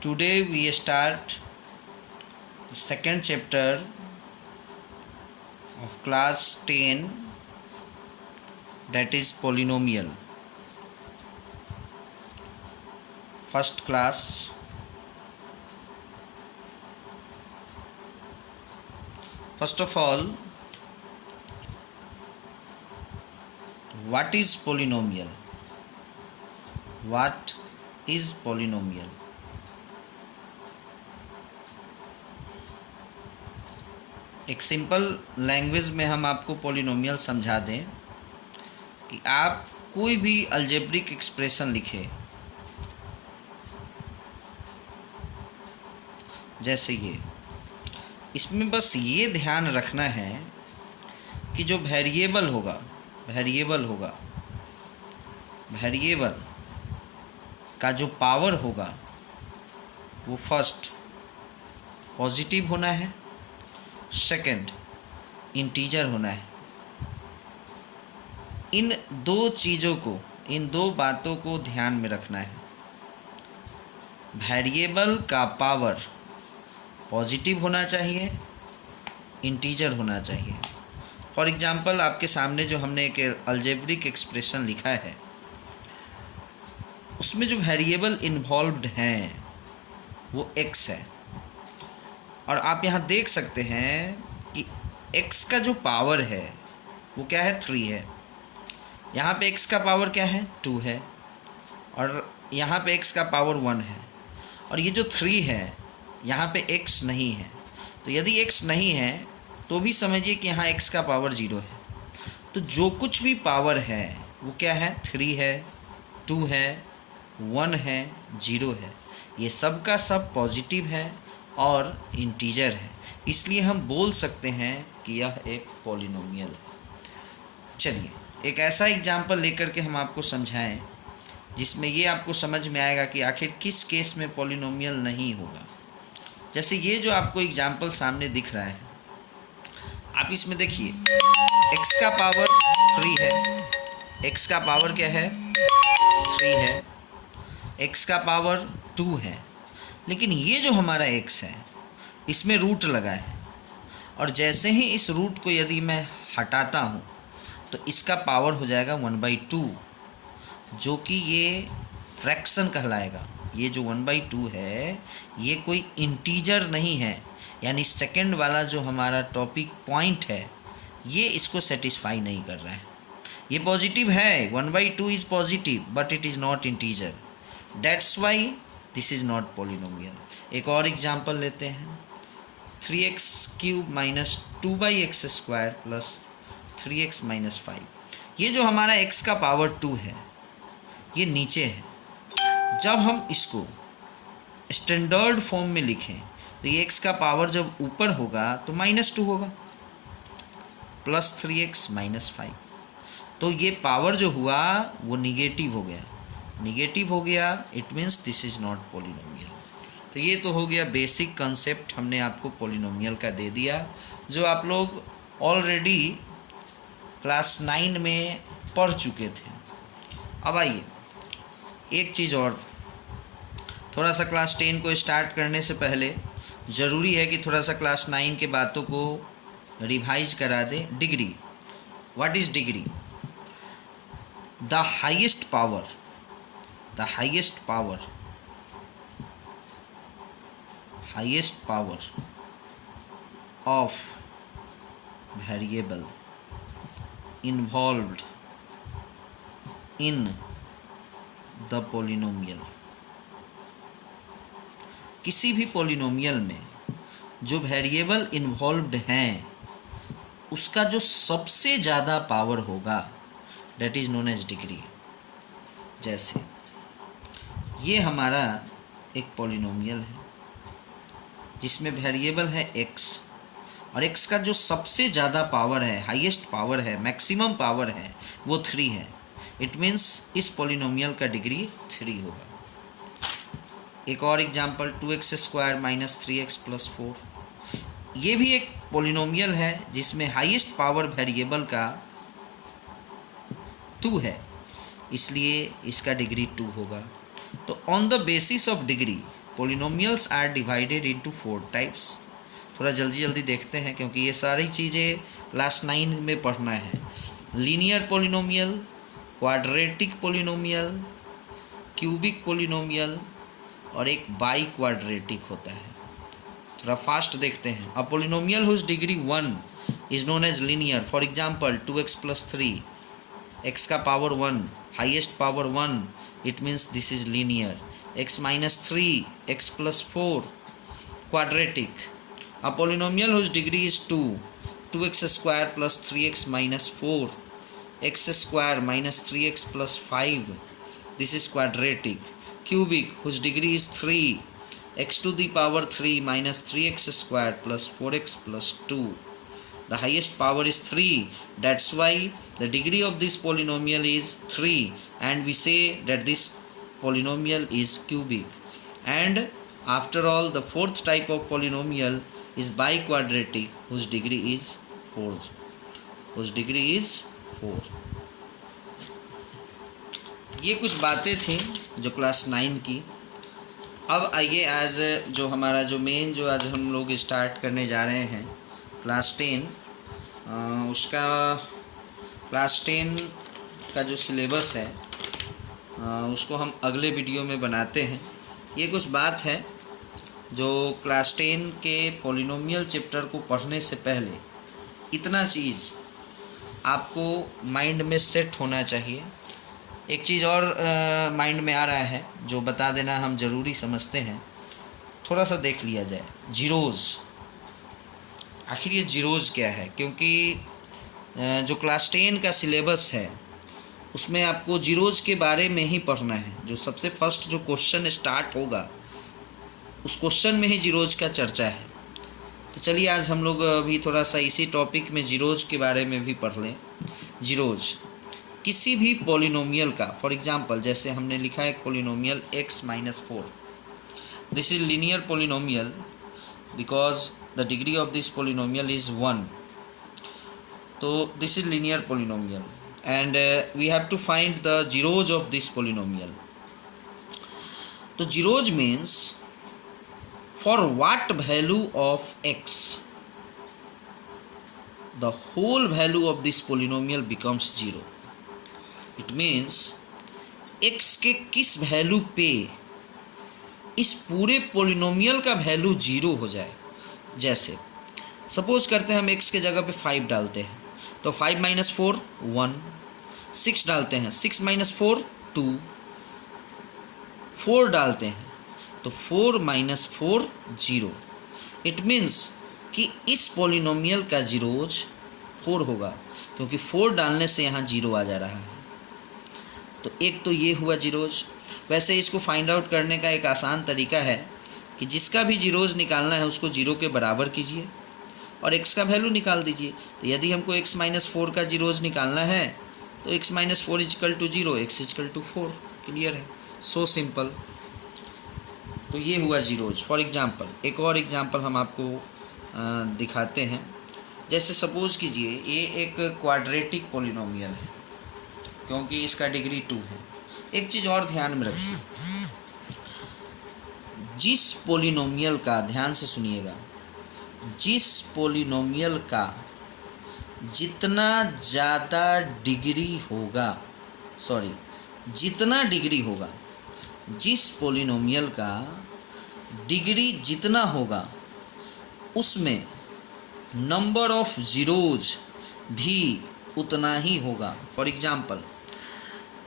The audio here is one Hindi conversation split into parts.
Today we start the second chapter of class 10, that is polynomial. First class. First of all, what is polynomial? What is polynomial? एक सिंपल लैंग्वेज में हम आपको पोलिनोमियल समझा दें कि आप कोई भी अलजेब्रिक एक्सप्रेशन लिखें, जैसे ये, इसमें बस ये ध्यान रखना है कि जो वेरिएबल का जो पावर होगा वो फर्स्ट पॉजिटिव होना है, सेकंड इंटीजर होना है। इन दो बातों को ध्यान में रखना है। वेरिएबल का पावर पॉजिटिव होना चाहिए, इंटीजर होना चाहिए। फॉर एग्जांपल, आपके सामने जो हमने एक अलजेब्रिक एक्सप्रेशन लिखा है, उसमें जो वेरिएबल इन्वॉल्व्ड हैं वो x है, और आप यहाँ देख सकते हैं कि x का जो पावर है वो क्या है, 3 है। यहाँ पे x का पावर क्या है, 2 है, और यहाँ पे x का पावर 1 है, और ये जो 3 है यहाँ पे x नहीं है। तो यदि x नहीं है तो भी समझिए कि यहाँ x का पावर 0 है। तो जो कुछ भी पावर है वो क्या है, 3 है, 2 है, 1 है, 0 है। ये सब का सब पॉजिटिव है और इंटीजर है, इसलिए हम बोल सकते हैं कि यह एक पॉलिनोमियल है। चलिए एक ऐसा एग्जाम्पल लेकर के हम आपको समझाएं जिसमें ये आपको समझ में आएगा कि आखिर किस केस में पॉलिनोमियल नहीं होगा। जैसे ये जो आपको एग्जाम्पल सामने दिख रहा है, आप इसमें देखिए x का पावर 3 है, x का पावर क्या है, 3 है, x का पावर 2 है, लेकिन ये जो हमारा x है इसमें रूट लगा है, और जैसे ही इस रूट को यदि मैं हटाता हूँ तो इसका पावर हो जाएगा 1/2, जो कि ये फ्रैक्शन कहलाएगा। ये जो 1/2 है ये कोई इंटीजर नहीं है, यानी सेकंड वाला जो हमारा टॉपिक पॉइंट है ये इसको सेटिस्फाई नहीं कर रहा है। ये पॉजिटिव है, 1/2 is positive but it is not integer, that's why this is not polynomial. एक और एग्जांपल लेते हैं, 3x³ minus 2/x² plus 3x minus 5। ये जो हमारा x का पावर 2 है ये नीचे है। जब हम इसको स्टैंडर्ड फॉर्म में लिखें तो ये x का पावर जब ऊपर होगा तो -2 होगा, प्लस 3x माइनस 5। तो ये पावर जो हुआ वो निगेटिव हो गया, it means this is not polynomial. तो ये तो हो गया बेसिक कंसेप्ट, हमने आपको पॉलिनोमियल का दे दिया, जो आप लोग ऑलरेडी क्लास 9 में पढ़ चुके थे। अब आइए एक चीज़ और, थोड़ा सा क्लास 10 को स्टार्ट करने से पहले ज़रूरी है कि थोड़ा सा क्लास 9 के बातों को रिवाइज करा दें। Degree, what is degree? The highest power of variable involved in the polynomial. किसी भी पोलिनोमियल में जो वेरिएबल इन्वॉल्व्ड हैं उसका जो सबसे ज़्यादा पावर होगा that is known as degree. जैसे ये हमारा एक पोलिनोमियल है जिसमें वेरिएबल है x, और x का जो सबसे ज़्यादा पावर है, हाईएस्ट पावर है, मैक्सिमम पावर है वो 3 है। इट मीन्स इस पोलिनोमियल का डिग्री 3 होगा। एक और example, 2x² minus 3x plus 4। ये भी एक पोलिनोमियल है जिसमें हाईएस्ट पावर वेरिएबल का 2 है, इसलिए इसका डिग्री 2 होगा। तो on the basis of degree polynomials are divided into 4 types. थोड़ा जल्दी जल्दी देखते हैं क्योंकि ये सारी चीज़ें क्लास 9 में पढ़ना है। Linear polynomial, quadratic polynomial, cubic polynomial और एक बाई क्वाड्रेटिक होता है। थोड़ा फास्ट देखते हैं। A polynomial whose degree 1 is known as linear. For example 2x + 3, x का power 1, highest power 1, it means this is linear. x - 3, x + 4, quadratic. A polynomial whose degree is 2, 2x square plus 3x minus 4, x square minus 3x plus 5, this is quadratic. Cubic whose degree is 3, x to the power 3 minus 3x square plus 4x plus 2. The highest power is 3, that's why the degree of this polynomial is 3 and we say that this polynomial is cubic. And after all, the fourth type of polynomial is biquadratic whose degree is 4. whose degree is 4. ये कुछ बातें थी जो क्लास 9 की। अब आइए आज जो हमारा जो मेन जो आज हम लोग स्टार्ट करने जा रहे हैं क्लास 10, उसका क्लास 10 का जो सिलेबस है उसको हम अगले वीडियो में बनाते हैं। ये कुछ बात है जो क्लास 10 के पॉलिनोमियल चैप्टर को पढ़ने से पहले इतना चीज़ आपको माइंड में सेट होना चाहिए। एक चीज़ और माइंड में आ रहा है जो बता देना हम ज़रूरी समझते हैं, थोड़ा सा देख लिया जाए। जीरोज़, आखिर ये जीरोज़ क्या है? क्योंकि जो क्लास 10 का सिलेबस है उसमें आपको जीरोज़ के बारे में ही पढ़ना है। जो सबसे फर्स्ट जो क्वेश्चन स्टार्ट होगा उस क्वेश्चन में ही जीरोज़ का चर्चा है। तो चलिए आज हम लोग अभी थोड़ा सा इसी टॉपिक में जीरोज़ के बारे में भी पढ़ लें। जीरोज़ किसी भी पॉलिनोमियल का, फॉर एग्जांपल जैसे हमने लिखा है एक polynomial x - 4, this is linear polynomial because the degree of this polynomial is 1, तो this is linear polynomial and we have to find the zeros of this polynomial. तो zeros means for what value of x the whole value of this polynomial becomes 0. It means x के किस वैल्यू पे इस पूरे पोलिनोमियल का वैल्यू 0 हो जाए। जैसे सपोज करते हैं हम x के जगह पे 5 डालते हैं तो 5 - 4 1, 6 डालते हैं 6 - 4 2, 4 डालते हैं तो 4 - 4 0। इट मीन्स कि इस पॉलिनोमियल का जीरोज 4 होगा क्योंकि 4 डालने से यहाँ 0 आ जा रहा है। तो एक तो ये हुआ जीरोज। वैसे इसको फाइंड आउट करने का एक आसान तरीका है कि जिसका भी जीरोज निकालना है उसको 0 के बराबर कीजिए और x का वैल्यू निकाल दीजिए। तो यदि हमको x - 4 का जीरोज निकालना है तो x - 4 = 0, x = 4। क्लियर है? So simple. तो ये हुआ जीरोज। फॉर एग्जांपल एक और एग्जांपल हम आपको दिखाते हैं। जैसे सपोज कीजिए ये एक क्वाड्रेटिक पॉलिनोमियल है क्योंकि इसका डिग्री 2 है। एक चीज़ और ध्यान में रखिए, जिस पॉलिनोमियल का, ध्यान से सुनिएगा, जिस पॉलिनोमियल का जितना ज़्यादा डिग्री होगा, जितना डिग्री होगा, जिस पॉलिनोमियल का डिग्री जितना होगा उसमें नंबर ऑफ जीरोज भी उतना ही होगा। फॉर एग्जांपल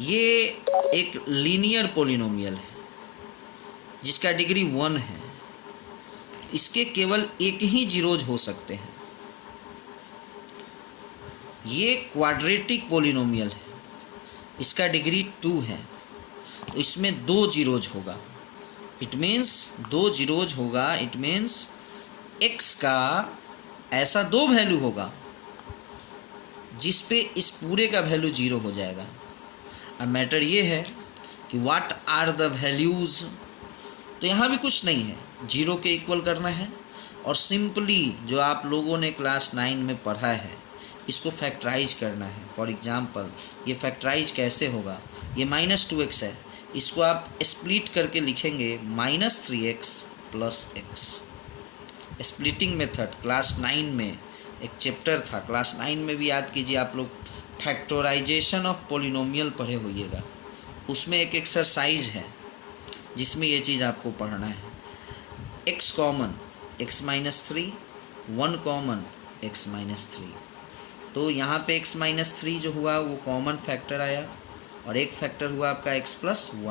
ये एक लीनियर पॉलिनोमियल है जिसका डिग्री 1 है, इसके केवल एक ही जीरोज हो सकते हैं। ये क्वाड्रेटिक पॉलिनोमियल है, इसका डिग्री 2 है, तो इसमें 2 जीरोज होगा। इट मीन्स 2 जीरोज होगा। इट मीन्स x का ऐसा 2 वैल्यू होगा जिस पे इस पूरे का वैल्यू 0 हो जाएगा। अब मैटर ये है कि व्हाट आर द वैल्यूज़। तो यहाँ भी कुछ नहीं है, 0 के इक्वल करना है और सिंपली जो आप लोगों ने क्लास 9 में पढ़ा है इसको फैक्टराइज करना है। फॉर एग्जांपल ये फैक्टराइज कैसे होगा? ये -2x है, इसको आप स्प्लिट करके लिखेंगे -3x plus x. Splitting method class 9 में एक चैप्टर था, क्लास 9 में भी याद कीजिए आप लोग, फैक्टराइजेशन ऑफ पोलिनोमियल पढ़े होइएगा। उसमें एक एक्सरसाइज है जिसमें ये चीज़ आपको पढ़ना है। x common x-3, 1 common x-3। तो यहाँ पे x-3 जो हुआ वो कॉमन फैक्टर आया और एक फैक्टर हुआ आपका x+1।